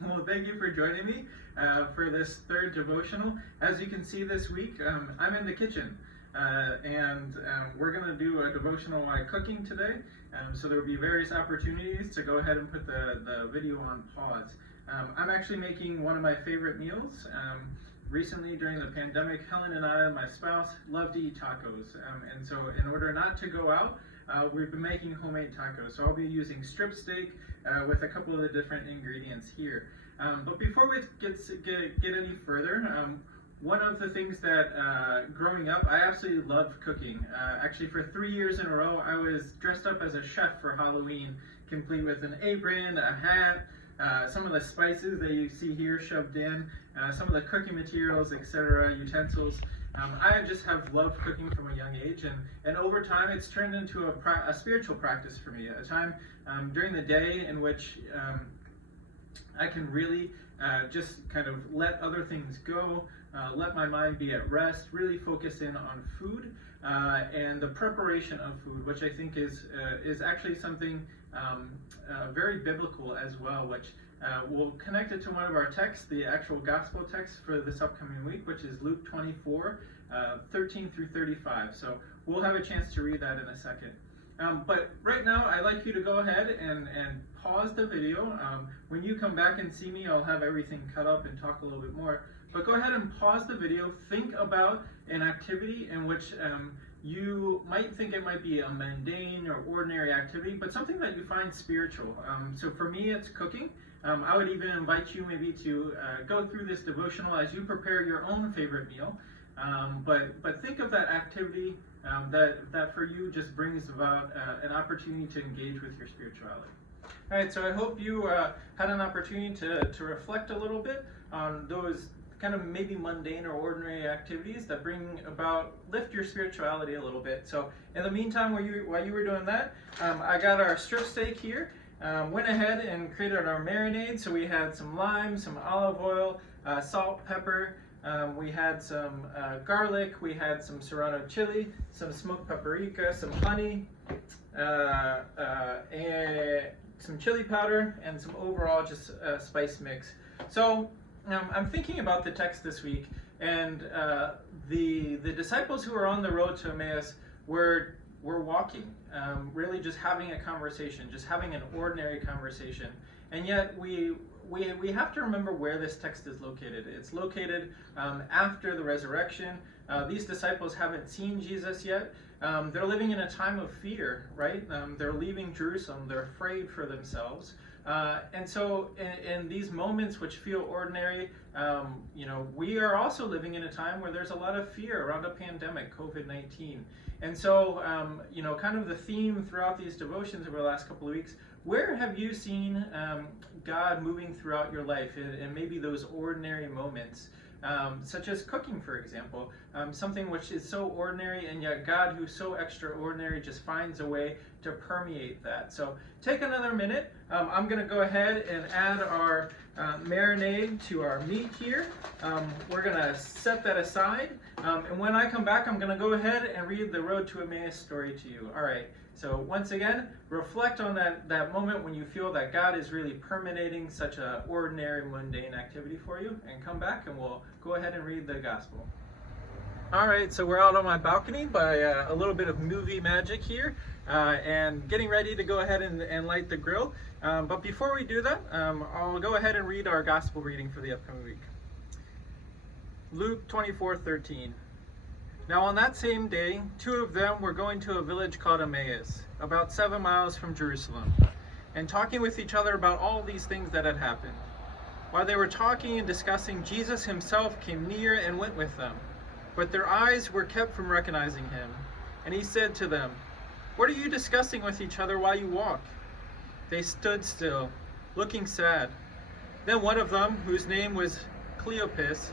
Well, thank you for joining me for this third devotional. As you can see this week, I'm in the kitchen and we're going to do a devotional while cooking today. So there will be various opportunities to go ahead and put the video on pause. I'm actually making one of my favorite meals. Recently, during the pandemic, Helen and I, my spouse, love to eat tacos. And so in order not to go out, we've been making homemade tacos. So I'll be using strip steak with a couple of the different ingredients here. But before we get any further, one of the things that growing up, I absolutely loved cooking. Actually, for 3 years in a row, I was dressed up as a chef for Halloween, complete with an apron, a hat, some of the spices that you see here shoved in, some of the cooking materials, etc., utensils. I just have loved cooking from a young age, and over time it's turned into a spiritual practice for me, a time during the day in which I can really just kind of let other things go, let my mind be at rest, really focus in on food and the preparation of food, which I think is actually something very biblical as well, which we'll connect it to one of our texts, the actual gospel text for this upcoming week, which is Luke 24, 13 through 35. So we'll have a chance to read that in a second. But right now, I'd like you to go ahead and pause the video. When you come back and see me, I'll have everything cut up and talk a little bit more. But go ahead and pause the video. Think about an activity in which you might think it might be a mundane or ordinary activity, but something that you find spiritual. So for me, it's cooking. I would even invite you maybe to go through this devotional as you prepare your own favorite meal. But think of that activity that for you just brings about an opportunity to engage with your spirituality. All right, so I hope you had an opportunity to reflect a little bit on those kind of maybe mundane or ordinary activities that lift your spirituality a little bit. So in the meantime, while you were doing that, I got our strip steak here. Went ahead and created our marinade. So we had some lime, some olive oil, salt, pepper. We had some garlic. We had some serrano chili, some smoked paprika, some honey, and some chili powder, and some overall just spice mix. So I'm thinking about the text this week, and the disciples who were on the road to Emmaus were walking, really just having a conversation, just having an ordinary conversation. And yet we have to remember where this text is located. It's located after the resurrection. These disciples haven't seen Jesus yet. They're living in a time of fear, right? They're leaving Jerusalem. They're afraid for themselves. And so in these moments which feel ordinary, we are also living in a time where there's a lot of fear around a pandemic, COVID-19. And so, kind of the theme throughout these devotions over the last couple of weeks, where have you seen God moving throughout your life in maybe those ordinary moments? Such as cooking, for example, something which is so ordinary, and yet God, who's so extraordinary, just finds a way to permeate that. So take another minute. I'm going to go ahead and add our marinade to our meat here. We're going to set that aside, and when I come back, I'm going to go ahead and read the Road to Emmaus story to you. All right. So once again, reflect on that moment when you feel that God is really permeating such an ordinary, mundane activity for you, and come back and we'll go ahead and read the gospel. All right, so we're out on my balcony by a little bit of movie magic here, and getting ready to go ahead and light the grill. But before we do that, I'll go ahead and read our gospel reading for the upcoming week. Luke 24:13. Now on that same day, 2 of them were going to a village called Emmaus, about 7 miles from Jerusalem, and talking with each other about all these things that had happened. While they were talking and discussing, Jesus himself came near and went with them, but their eyes were kept from recognizing him. And he said to them, "What are you discussing with each other while you walk?" They stood still, looking sad. Then one of them, whose name was Cleopas,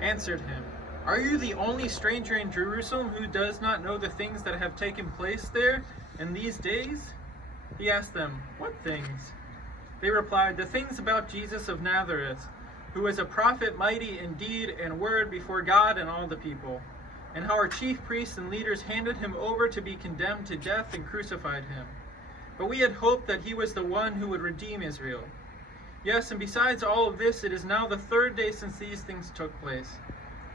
answered him, "Are you the only stranger in Jerusalem who does not know the things that have taken place there in these days?" He asked them, "What things?" They replied, "The things about Jesus of Nazareth, who was a prophet mighty in deed and word before God and all the people, and how our chief priests and leaders handed him over to be condemned to death and crucified him. But we had hoped that he was the one who would redeem Israel." Yes, and besides all of this, it is now the third day since these things took place.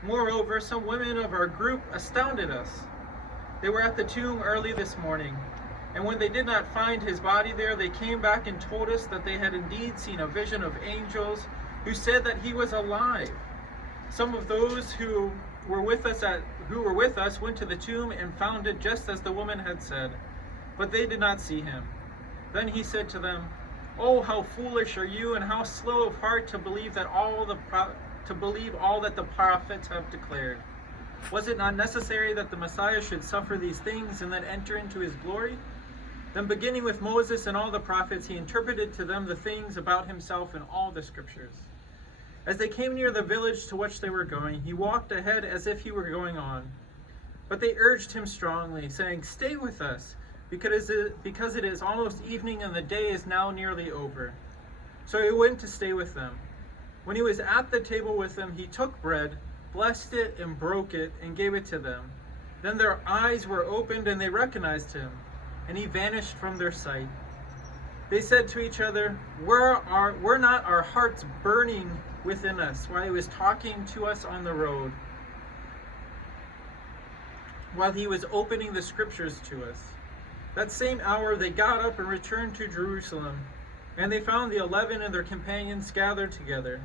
Moreover, some women of our group astounded us. They were at the tomb early this morning, and when they did not find his body there, they came back and told us that they had indeed seen a vision of angels who said that he was alive. Some of those who were with us went to the tomb and found it just as the woman had said, but they did not see him. Then he said to them, "Oh, how foolish are you, and how slow of heart to believe all that the prophets have declared. Was it not necessary that the Messiah should suffer these things and then enter into his glory?" Then, beginning with Moses and all the prophets, he interpreted to them the things about himself in all the scriptures. As they came near the village to which they were going, he walked ahead as if he were going on. But they urged him strongly, saying, "Stay with us, because it is almost evening and the day is now nearly over." So he went to stay with them. When he was at the table with them, he took bread, blessed it, and broke it, and gave it to them. Then their eyes were opened, and they recognized him, and he vanished from their sight. They said to each other, "Were not our hearts burning within us while he was talking to us on the road, while he was opening the scriptures to us?" That same hour they got up and returned to Jerusalem, and they found the 11 and their companions gathered together.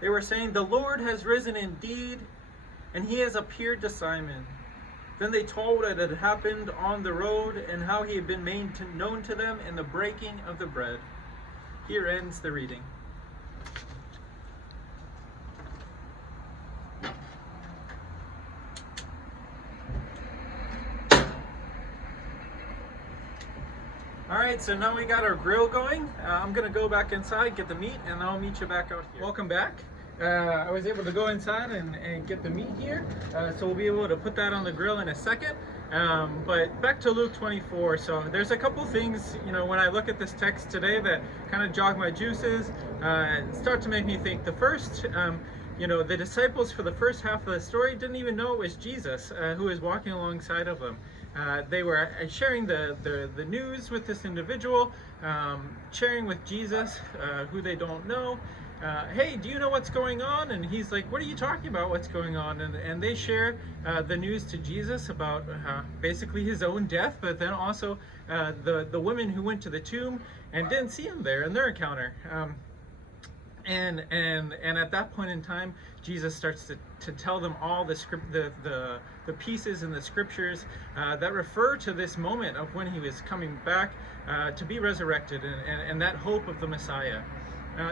They were saying, "The Lord has risen indeed, and he has appeared to Simon." Then they told what had happened on the road and how he had been made known to them in the breaking of the bread. Here ends the reading. All right, so now we got our grill going. I'm gonna go back inside, get the meat, and I'll meet you back out here. Welcome back. I was able to go inside and get the meat here, so we'll be able to put that on the grill in a second. But back to Luke 24. So there's a couple things, when I look at this text today that kind of jog my juices, start to make me think. The first, the disciples for the first half of the story didn't even know it was Jesus who was walking alongside of them. They were sharing the news with this individual, sharing with Jesus, who they don't know. Hey, do you know what's going on? And he's like, "What are you talking about? What's going on?" And they share the news to Jesus about basically his own death, but then also the women who went to the tomb and didn't see him there in their encounter. And at that point in time, Jesus starts to tell them all the pieces in the scriptures that refer to this moment of when he was coming back to be resurrected and that hope of the Messiah.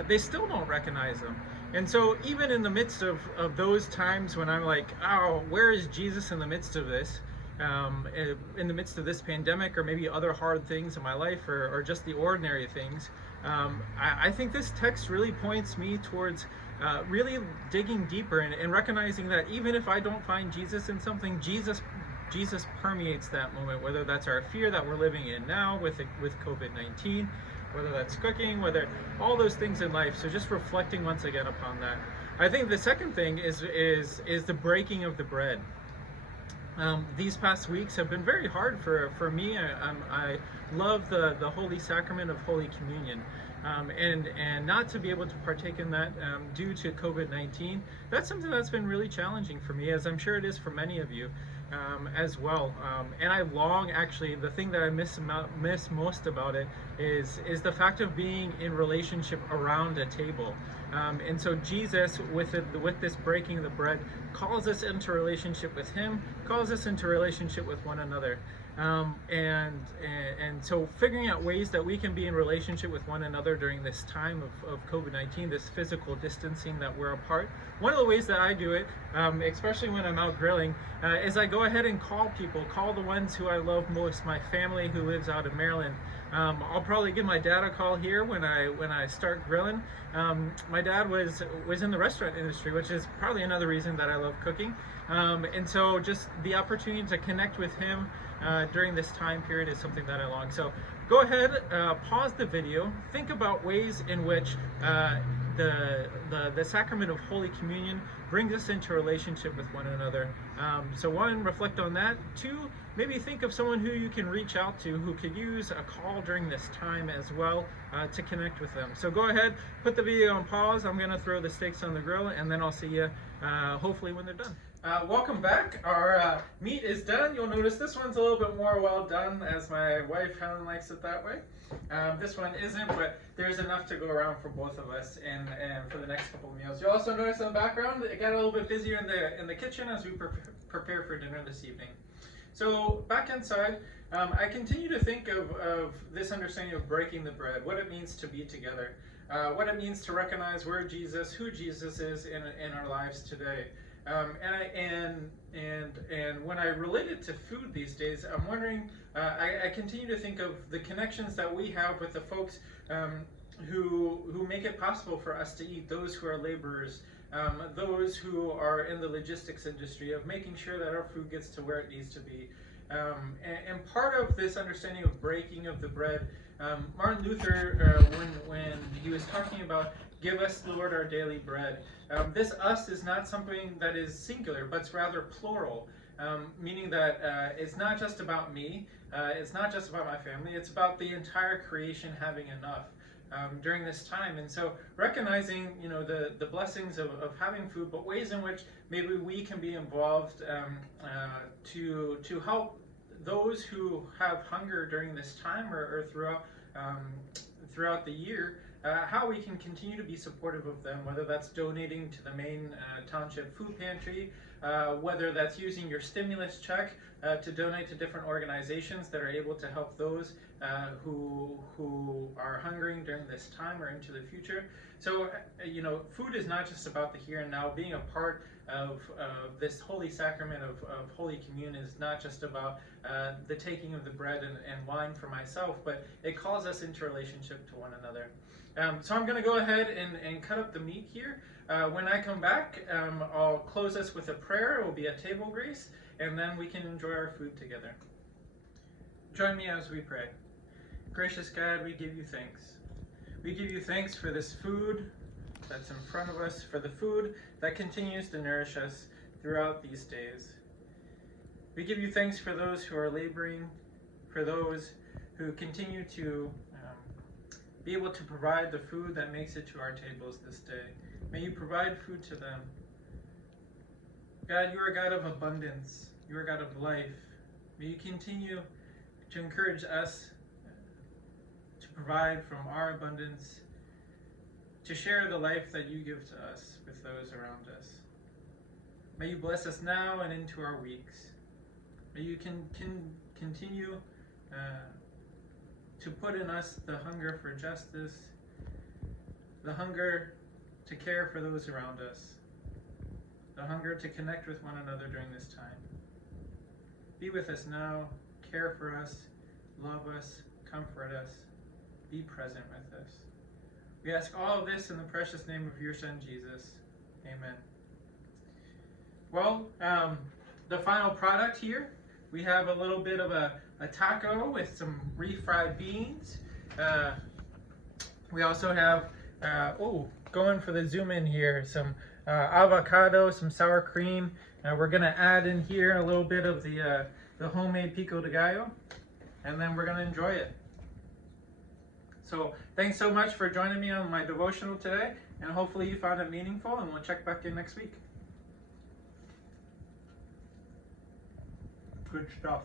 They still don't recognize him. And so even in the midst of those times when I'm like, "Oh, where is Jesus in the midst of this?" In the midst of this pandemic, or maybe other hard things in my life, or just the ordinary things, I think this text really points me towards really digging deeper and recognizing that even if I don't find Jesus in something, Jesus permeates that moment, whether that's our fear that we're living in now with COVID-19, whether that's cooking, whether all those things in life. So just reflecting once again upon that. I think the second thing is the breaking of the bread. These past weeks have been very hard for me. I love the Holy Sacrament of Holy Communion, and not to be able to partake in that due to COVID-19. That's something that's been really challenging for me, as I'm sure it is for many of you as well. And I long, actually, the thing that I miss most about it is the fact of being in relationship around a table. And so Jesus, with this breaking of the bread, calls us into relationship with him, calls us into relationship with one another. And so figuring out ways that we can be in relationship with one another during this time of COVID-19, this physical distancing that we're apart. One of the ways that I do it, especially when I'm out grilling, is I go ahead and call the ones who I love most, my family who lives out in Maryland. I'll probably give my dad a call here when I start grilling. My dad was in the restaurant industry, which is probably another reason that I love cooking. And so just the opportunity to connect with him during this time period is something that I long. So go ahead, pause the video, think about ways in which the sacrament of Holy Communion brings us into relationship with one another. So one, reflect on that. Two, maybe think of someone who you can reach out to who could use a call during this time as well to connect with them. So go ahead, put the video on pause. I'm going to throw the steaks on the grill, and then I'll see you hopefully when they're done. Welcome back. Our meat is done. You'll notice this one's a little bit more well done, as my wife Helen likes it that way. This one isn't, but there's enough to go around for both of us and for the next couple of meals. You'll also notice in the background it got a little bit busier in the kitchen as we prepare for dinner this evening. So back inside, I continue to think of this understanding of breaking the bread, what it means to be together, what it means to recognize who Jesus is in our lives today. And when I relate it to food these days, I'm wondering, I continue to think of the connections that we have with the folks who make it possible for us to eat, those who are laborers, those who are in the logistics industry, of making sure that our food gets to where it needs to be. And part of this understanding of breaking of the bread, Martin Luther, when he was talking about "Give us, Lord, our daily bread," this "us" is not something that is singular, but it's rather plural, meaning that it's not just about me, it's not just about my family, it's about the entire creation having enough during this time. And so recognizing, the blessings of having food, but ways in which maybe we can be involved to help those who have hunger during this time or throughout the year, how we can continue to be supportive of them, whether that's donating to the main township food pantry, whether that's using your stimulus check to donate to different organizations that are able to help those who are hungering during this time or into the future. So, food is not just about the here and now. Being a part of this holy sacrament of Holy Communion is not just about the taking of the bread and wine for myself, but it calls us into relationship to one another. So I'm going to go ahead and cut up the meat here. When I come back, I'll close us with a prayer. It will be a table grace, and then we can enjoy our food together. Join me as we pray. Gracious God, we give you thanks. We give you thanks for this food that's in front of us, for the food that continues to nourish us throughout these days. We give you thanks for those who are laboring, for those who continue to be able to provide the food that makes it to our tables this day. May you provide food to them. God, you are a God of abundance. You are a God of life. May you continue to encourage us to provide from our abundance, to share the life that you give to us with those around us. May you bless us now and into our weeks. May you continue to put in us the hunger for justice, the hunger to care for those around us, the hunger to connect with one another during this time. Be with us now, care for us, love us, comfort us, be present with us. We ask all of this in the precious name of your Son, Jesus. Amen. Well, the final product here, we have a little bit of a taco with some refried beans. We also have, going for the zoom in here, some avocado, some sour cream. We're going to add in here a little bit of the homemade pico de gallo, and then we're going to enjoy it. So thanks so much for joining me on my devotional today, and hopefully you found it meaningful, and we'll check back in next week. Good stuff.